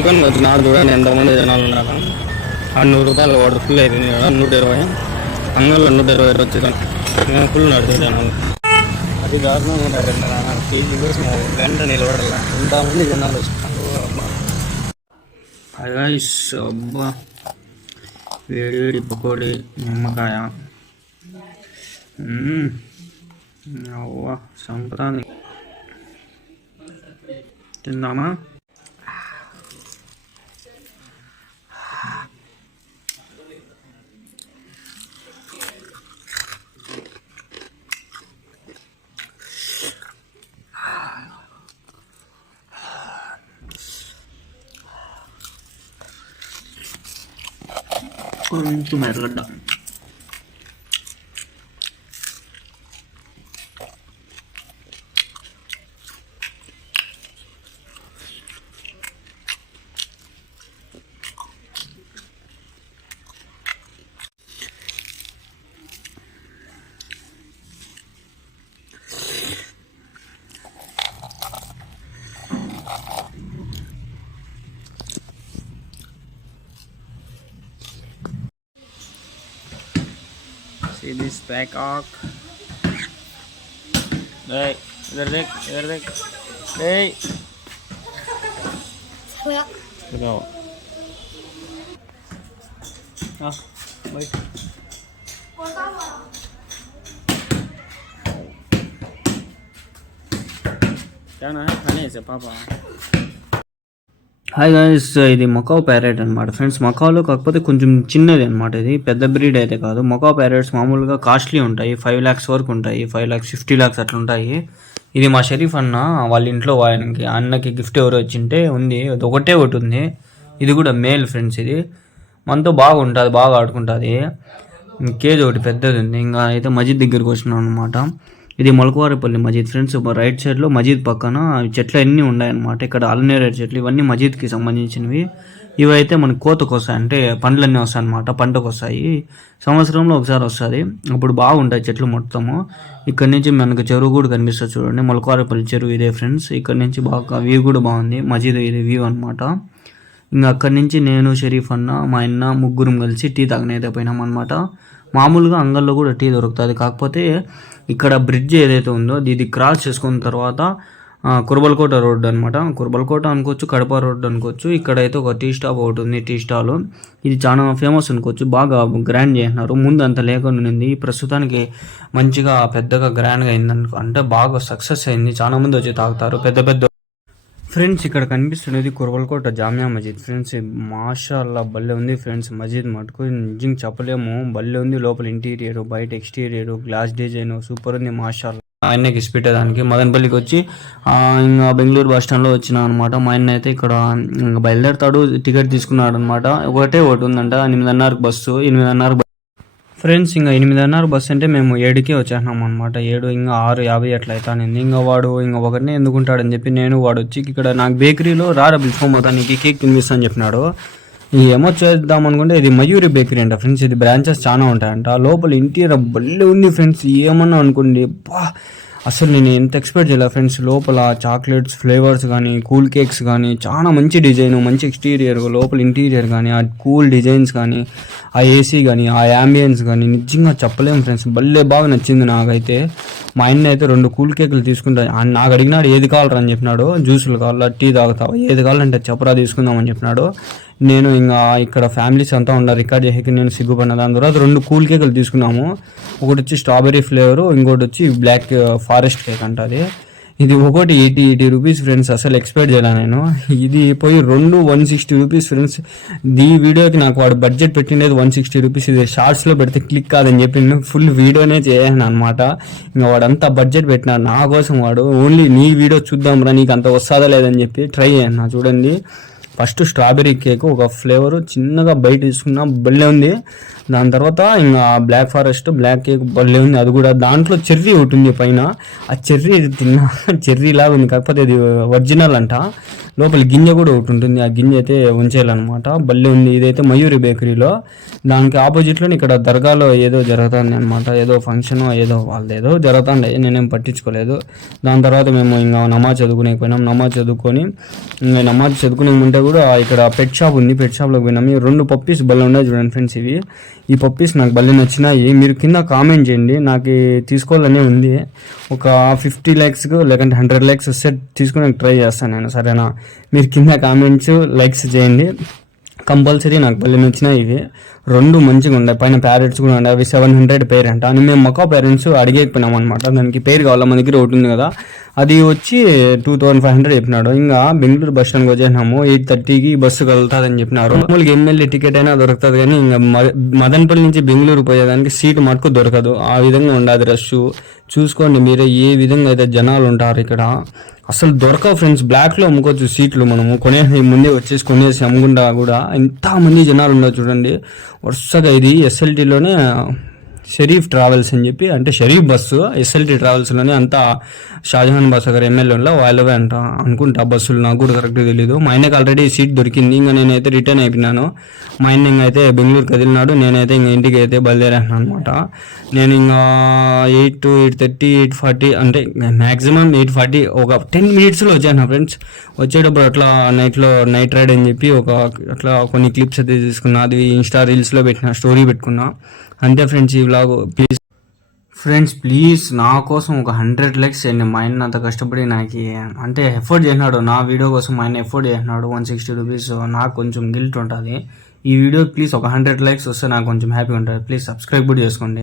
Chicken వచ్చి నాడు చూడండి ఎంతమంది జనాలు ఉన్నారు. 100 రూపాయలు వాడు ఫుల్ అయిపోయింది కదా, 120. అంగల్లో 120 చికెన్ ఫుల్ నడుతుంది జనాలు. అది దారుణంగా ఉంటారు. కేజీ కోసం గంట నిలబడాల, ఎంతమంది జనాలు వస్తున్నారు. అబ్బా వేడి వేడి పకోడీ, నిమ్మకాయ, అవ్వ సంపరాన్ని తిందామా? కొంచెం ఎర్రగడ్డ, see this peacock. Hey, इधर देख. Hey. Hello. Ah, wait. क्या ना है खाने से पापा. హాయ్ గైస్, ఇది మకావ్ ప్యారెట్ అనమాట ఫ్రెండ్స్. మకావ్లో కాకపోతే కొంచెం చిన్నది అనమాట, ఇది పెద్ద బ్రీడ్ అయితే కాదు. మకావ్ ప్యారెట్స్ మామూలుగా కాస్ట్లీ ఉంటాయి, 5 lakhs వరకు ఉంటాయి, 5 lakhs 50 lakhs అట్లా ఉంటాయి. ఇది మా షరీఫ్ అన్న వాళ్ళ ఇంట్లో అన్నకి గిఫ్ట్ ఎవరు వచ్చింటే ఉంది, అది ఒకటి ఉంది. ఇది కూడా మేల్ ఫ్రెండ్స్. ఇది మనతో బాగుంటుంది, బాగా ఆడుకుంటుంది. కేజ్ ఒకటి పెద్దది ఉంది. ఇంకా అయితే మజీద్ దగ్గరికి వచ్చినాం అనమాట. ఇది మొలకవారిపల్లి మజీద్ ఫ్రెండ్స్. రైట్ సైడ్లో మజీద్ పక్కన చెట్లు అన్నీ ఉన్నాయన్నమాట. ఇక్కడ అల్నేరేడు చెట్లు, ఇవన్నీ మజీద్కి సంబంధించినవి. ఇవైతే మనకు కోతకు వస్తాయి, అంటే పండ్లన్నీ వస్తాయి అన్నమాట, పంటకు వస్తాయి. సంవత్సరంలో ఒకసారి వస్తుంది, అప్పుడు బాగుంటాయి చెట్లు మొత్తము. ఇక్కడ నుంచి మనకు చెరువు కూడా కనిపిస్తుంది చూడండి, మొలకవారిపల్లి చెరువు ఇదే ఫ్రెండ్స్. ఇక్కడ నుంచి బాగా వ్యూ కూడా బాగుంది, మజీద్ ఇది వ్యూ అనమాట. ఇంకా అక్కడి నుంచి నేను, షరీఫ్ అన్న, మా అన్న ముగ్గురం కలిసి టీ తాగనైతే పోయినాం అనమాట. మామూలుగా అంగల్లో కూడా టీ దొరుకుతుంది, కాకపోతే ఇక్కడ బ్రిడ్జ్ ఏదైతే ఉందో ఇది క్రాస్ చేసుకున్న తర్వాత కుర్బల్కోట రోడ్ అనమాట. కుర్బల్కోట అనుకోవచ్చు, కడప రోడ్ అనుకోవచ్చు. ఇక్కడైతే ఒక టీ స్టాప్ ఒకటి ఉంది, టీ స్టాల్. ఇది చాలా ఫేమస్ అనుకోవచ్చు, బాగా గ్రాండ్ చేసినారు. ముందు అంత లేకుండా ఉంది, ప్రస్తుతానికి మంచిగా పెద్దగా గ్రాండ్గా అయింది అంటే బాగా సక్సెస్ అయింది. చాలా మంది వచ్చి తాగుతారు, పెద్ద పెద్ద ఫ్రెండ్స్. ఇక్కడ కనిపిస్తున్నది కుర్బల్కోట జామియా మజీద్ ఫ్రెండ్స్. మాషాల్లా భలే ఉంది ఫ్రెండ్స్ మజీద్ మటుకు, నిజంగా చెప్పలేము, భలే ఉంది. లోపల ఇంటీరియర్, బయట ఎక్స్టీరియర్, గ్లాస్ డిజైన్ సూపర్ ఉంది మాషాల్లా. ఆయనకి ఇసిపెట్టేదానికి మదనపల్లికి వచ్చి ఇంకా బెంగళూరు బస్ స్టాండ్లో వచ్చిన అనమాట. మా ఆయన అయితే ఇక్కడ ఇంకా బయలుదేరుతాడు, టికెట్ తీసుకున్నాడు అనమాట. ఒకటి ఉందంట, 8:30 బస్సు, 8:30 ఫ్రెండ్స్. ఇంకా 8:30 బస్సు అంటే మేము 7కే వచ్చేసినాం అనమాట. 7 ఇంకా 6:50 అట్లా అవుతానింది. ఇంకా వాడు ఇంకా ఒకరినే ఎందుకుంటాడని చెప్పి నేను వాడు వచ్చి ఇక్కడ నాకు బేకరీలో పిలుచుకోమోతా నీకు కేక్ తినిపిస్తా అని చెప్పినాడు. ఏమో చేద్దాం అనుకుంటే ఇది మయూరి బేకరీ అంట ఫ్రెండ్స్. ఇది బ్రాంచెస్ చాలా ఉంటాయంట. లోపల ఇంటీరియర్ భలే ఉంది ఫ్రెండ్స్, ఏమన్నా అనుకోండి. అసలు నేను ఎంత ఎక్స్పెక్ట్ చేయలేదు ఫ్రెండ్స్. లోపల చాక్లెట్స్ ఫ్లేవర్స్ కానీ, కూల్ కేక్స్ కానీ, చాలా మంచి డిజైన్, మంచి ఎక్స్టీరియర్, లోపల ఇంటీరియర్ కానీ, ఆ కూల్ డిజైన్స్ కానీ, ఆ ఏసీ కానీ, ఆ యాంబియన్స్ కానీ నిజంగా చెప్పలేము ఫ్రెండ్స్. భలే బాగా నచ్చింది నాకైతే. మా ఆయన అయితే 2 కూల్ కేకులు తీసుకుంటా, నాకు అడిగినాడు ఏది కావాలరా అని చెప్పినాడు. జ్యూసులు కావాలా, టీ తాగుతావా, ఏది కావాలంటే చెప్పరా తీసుకుందామని చెప్పినాడు. నేను ఇంకా ఇక్కడ ఫ్యామిలీస్ అంతా ఉన్నారు, రికార్డ్ చేసేకి నేను సిగ్గుపడిన. దాని తర్వాత 2 కూల్ కేకులు తీసుకున్నాము. ఒకటి వచ్చి స్ట్రాబెరీ ఫ్లేవరు, ఇంకోటి వచ్చి బ్లాక్ ఫారెస్ట్ కేక్ అంట. ఇది ఒకటి 80 రూపీస్ ఫ్రెండ్స్. అసలు ఎక్స్పెక్ట్ చేయలే నేను. ఇది పోయి 2 160 రూపీస్ ఫ్రెండ్స్. ఈ వీడియోకి నాకు వాడు బడ్జెట్ పెట్టినది 160 రూపీస్. ఇది షార్ట్స్లో పెడితే క్లిక్ కాదని చెప్పి ఫుల్ వీడియోనే చేయను అనమాట. ఇంకా వాడంతా బడ్జెట్ పెట్టినాడు నా కోసం. వాడు ఓన్లీ నీ వీడియో చూద్దాం రా, నీకు అంత వస్తుందా లేదని చెప్పి ట్రై చేయను. చూడండి, ఫస్ట్ స్ట్రాబెరీ కేక్ ఒక ఫ్లేవరు చిన్నగా బయట తీసుకున్నా, భలే ఉంది. దాని తర్వాత ఇంకా బ్లాక్ ఫారెస్ట్ బ్లాక్ కేక్ భలే ఉంది. అది కూడా దాంట్లో చెర్రీ ఒకటి ఉంది పైన. ఆ చెర్రీ తిన్నా, చెర్రీ లాగా ఉంది, కాకపోతే అది ఒరిజినల్ అంట. లోపల గింజ కూడా ఒకటి ఉంటుంది, ఆ గింజ అయితే ఉంచేయాలన్నమాట. బల్లి ఉంది. ఇదైతే మయూరి బేకరీలో, దానికి ఆపోజిట్లోనే ఇక్కడ దర్గాలో ఏదో జరుగుతుంది అనమాట. ఏదో ఫంక్షన్ ఏదో వాళ్ళది ఏదో జరుగుతుంది, నేనేం పట్టించుకోలేదు. దాని తర్వాత మేము ఇంకా నమాజ్ చదువుకునేకపోయినాం. నమాజ్ చదువుకొని నమాజ్ చదువుకునే ఉంటే కూడా ఇక్కడ పెట్ షాప్ ఉంది, పెట్ షాప్లోకి పోయినాం. ఈ 2 పప్పీస్ బల్ల ఉన్నాయి చూడండి ఫ్రెండ్స్. ఈ పప్పీస్ నాకు బల్ల నచ్చినాయి. మీరు కింద కామెంట్ చేయండి, నాకు తీసుకోవాలనే ఉంది. ఒక 50 lakhs లేకంటే 100 lakhs వస్తే తీసుకుని ట్రై చేస్తాను నేను, సరేనా? మీరు కింద కామెంట్స్ లైక్స్ చేయండి కంపల్సరీ. నాకు బలి నచ్చినాయి ఇవి 2 మంచిగా ఉన్నాయి. పైన ప్యారెట్స్ కూడా ఉన్నాయి. అవి 700 పేర్ అంట అని మేము మకా పేరెంట్స్ అడిగేకపోయినాం అనమాట. దానికి పేరు కావాలా, మన దగ్గర ఒకటి ఉంది కదా, అది వచ్చి 2500 చెప్పినాడు. ఇంకా బెంగళూరు బస్ స్టాండ్కి వచ్చేసినాము. 8:30కి బస్సు కలుగుతుందని చెప్పినారు. మామూలుగా ఎమ్మెల్యే టికెట్ అయినా దొరుకుతుంది, కానీ ఇంకా మదనపల్లి నుంచి బెంగళూరు పోయేదానికి సీటు మటుకు దొరకదు. ఆ విధంగా ఉండదు రష్. చూసుకోండి మీరే ఏ విధంగా అయితే జనాలు ఉంటారు ఇక్కడ. అసలు దొరకవు ఫ్రెండ్స్. బ్లాక్లో అమ్ముకోవచ్చు సీట్లు, మనము ముందే వచ్చేసి కొనేసి అమ్ముకుంటా కూడా ఎంతమంది జనాలు ఉండవు చూడండి వరుసగా. ఇది ఎస్ఎల్టీలోనే షరీఫ్ ట్రావెల్స్ అని చెప్పి, అంటే షరీఫ్ బస్సు ఎస్ఎల్టీ ట్రావెల్స్లోనే అంతా షాజహాన్ బాషా గారు ఎమ్మెల్యేలో వాళ్ళవే అంట అనుకుంటా బస్సులు, నాకు కూడా కరెక్ట్గా తెలీదు. మా ఆయనకి ఆల్రెడీ సీట్ దొరికింది. ఇంకా నేనైతే రిటర్న్ అయిపోయినాను. మా ఆయన ఇంకా అయితే బెంగళూరు కదిలినాడు, నేనైతే ఇంకా ఇంటికి అయితే బయలుదేరాను అనమాట. నేను ఇంకా 8:30 8:40 అంటే మ్యాక్సిమం 8:40 ఒక 10 minutesలో వచ్చాను ఫ్రెండ్స్. వచ్చేటప్పుడు అట్లా నైట్ రైడ్ అని చెప్పి అట్లా కొన్ని క్లిప్స్ అయితే తీసుకున్నా. అది ఇన్స్టా రీల్స్లో పెట్టిన, స్టోరీ పెట్టుకున్నా. అంతే ఫ్రెండ్స్ ఈ వ్లాగ్. ప్లీజ్ నా కోసం ఒక 100 lakhs చేయండి. మా ఆయన అంత కష్టపడి నాకు అంటే ఎఫోర్డ్ చేసినాడు, నా వీడియో కోసం మా ఆయన ఎఫోర్డ్ చేసినాడు. 160 rupees నాకు కొంచెం గిల్ట్ ఉంటుంది. ఈ వీడియో ప్లీజ్ ఒక 100 lakhs వస్తే నాకు కొంచెం హ్యాపీగా ఉంటుంది. ప్లీజ్ సబ్స్క్రైబ్ కూడా చేసుకోండి.